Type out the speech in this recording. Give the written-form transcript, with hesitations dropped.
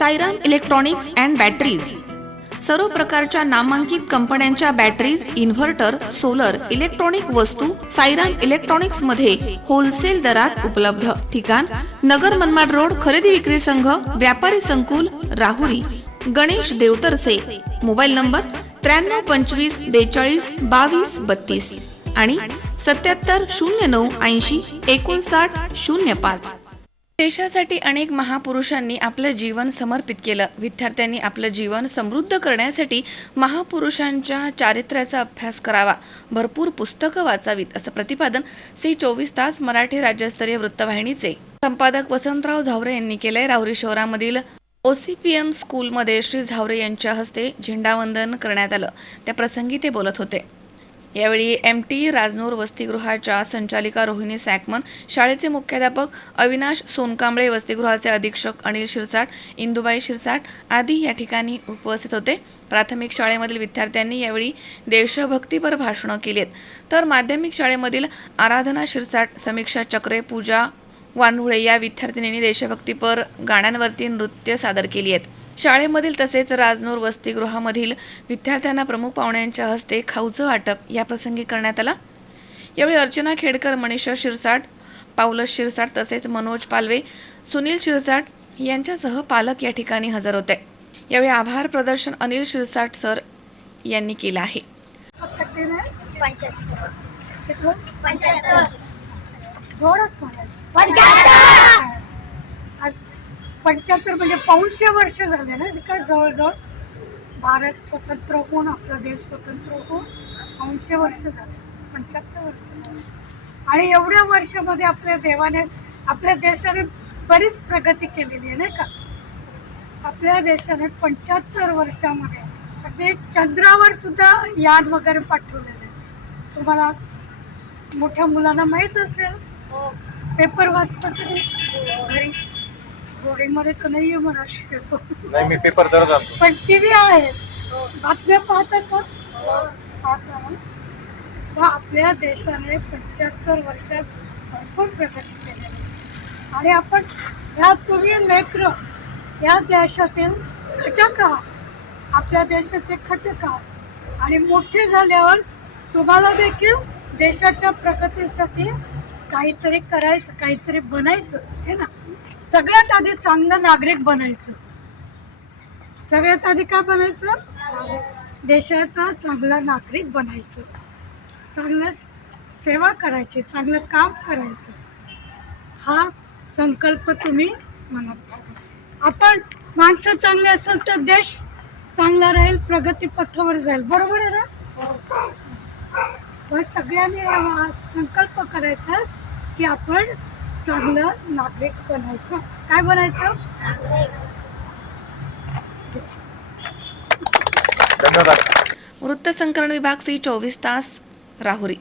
Sairam electronics and batteries सर्व प्रकारच्या नामांकित कंपन्यांच्या बॅटरीज, इन्व्हर्टर, सोलर, इलेक्ट्रॉनिक वस्तू साईराम इलेक्ट्रॉनिक्स मध्ये होलसेल दरात उपलब्ध. ठिकाण नगर मनमाड रोड, खरेदी विक्री संघ, व्यापारी संकुल, राहुरी. गणेश देवतरसे. मोबाईल नंबर 93 25 42 22 32 आणि 77 09 80 59 05. देशासाठी अनेक महापुरुषांनी आपलं जीवन समर्पित केलं. विद्यार्थ्यांनी आपलं जीवन समृद्ध करण्यासाठी महापुरुषांच्या चारित्र्याचा अभ्यास करावा, भरपूर पुस्तकं वाचावीत, असं प्रतिपादन सी 24 तास मराठी राज्यस्तरीय वृत्तवाहिनीचे संपादक वसंतराव झावरे यांनी केलंय. राहुरी शहरामधील OCPM स्कूलमध्ये श्री झावरे यांच्या हस्ते झेंडावंदन करण्यात आलं. त्या प्रसंगी ते बोलत होते. यावेळी MT राजनूर वसतिगृहाच्या संचालिका रोहिणी सॅकमन, शाळेचे मुख्याध्यापक अविनाश सोनकांबळे, वसतिगृहाचे अधीक्षक अनिल शिरसाट, इंदुबाई शिरसाट आदी या ठिकाणी उपस्थित होते. प्राथमिक शाळेमधील विद्यार्थ्यांनी यावेळी देशभक्तीपर भाषणं केलीत, तर माध्यमिक शाळेमधील आराधना शिरसाट, समीक्षा चक्रे, पूजा वानहुळे या विद्यार्थिनींनी देशभक्तीपर गाण्यांवरती नृत्य सादर केली आहेत. शाळेमधील तसेच राजनूर वसतिगृहामधील विद्यार्थ्यांना प्रमुख पाहुण्यांच्या हस्ते खाऊचं वाटप या प्रसंगी करण्यात आला. यावेळी अर्चना खेडकर, मनीषा शिरसाट, पावलस शिरसाट तसेच मनोज पालवे, सुनील शिरसाट यांच्यासह पालक या ठिकाणी हजर होते. यावेळी आभार प्रदर्शन अनिल शिरसाट सर यांनी केलं आहे. 75 म्हणजे 500 वर्ष झाले ना, का जवळजवळ भारत स्वतंत्र होऊन, आपला देश स्वतंत्र होऊन 500 वर्ष झाले, 75 वर्ष झाले. आणि एवढ्या वर्षामध्ये आपल्या देशाने बरीच प्रगती केलेली आहे नाही का. आपल्या देशाने 75 वर्षामध्ये अगदी चंद्रावर सुद्धा यान वगैरे पाठवलेले. तुम्हाला मोठ्या मुलांना माहीत असेल, पेपर वाचता कधी घरी? बोर्डिंगमध्ये तर नाही आहे मराठी पेपर. नाही, मी पेपर दररोज आणतो. पण TV आहे, बातम्या पाहता का? पाहता ना. तर आपल्या देशाने 75 वर्षात भरपूर प्रगती केली आहे. आणि आपण तुम्ही लेकरं या देशातील घटक आहात, आपल्या देशाचे घटक आहात. आणि मोठे झाल्यावर तुम्हाला देखील देशाच्या प्रगतीसाठी काहीतरी करायचं, काहीतरी बनायचं आहे ना. सगळ्यात आधी चांगलं नागरिक बनायचं. सगळ्यात आधी काय बनायचं? देशाचा चांगला नागरिक बनायचं, चांगलं सेवा करायची, चांगलं काम करायचं. हा संकल्प तुम्ही मनात ठेवा. आपण माणसं चांगले असेल तर देश चांगला राहील, प्रगती पथावर जाईल. बरोबर आहे ना? सगळ्यांनी हा संकल्प करायचा की आपण चांगलं नागरिक बनायचं. काय बनायचं? धन्यवाद. वृत्तसंकलन विभाग सी 24 तास राहुरी.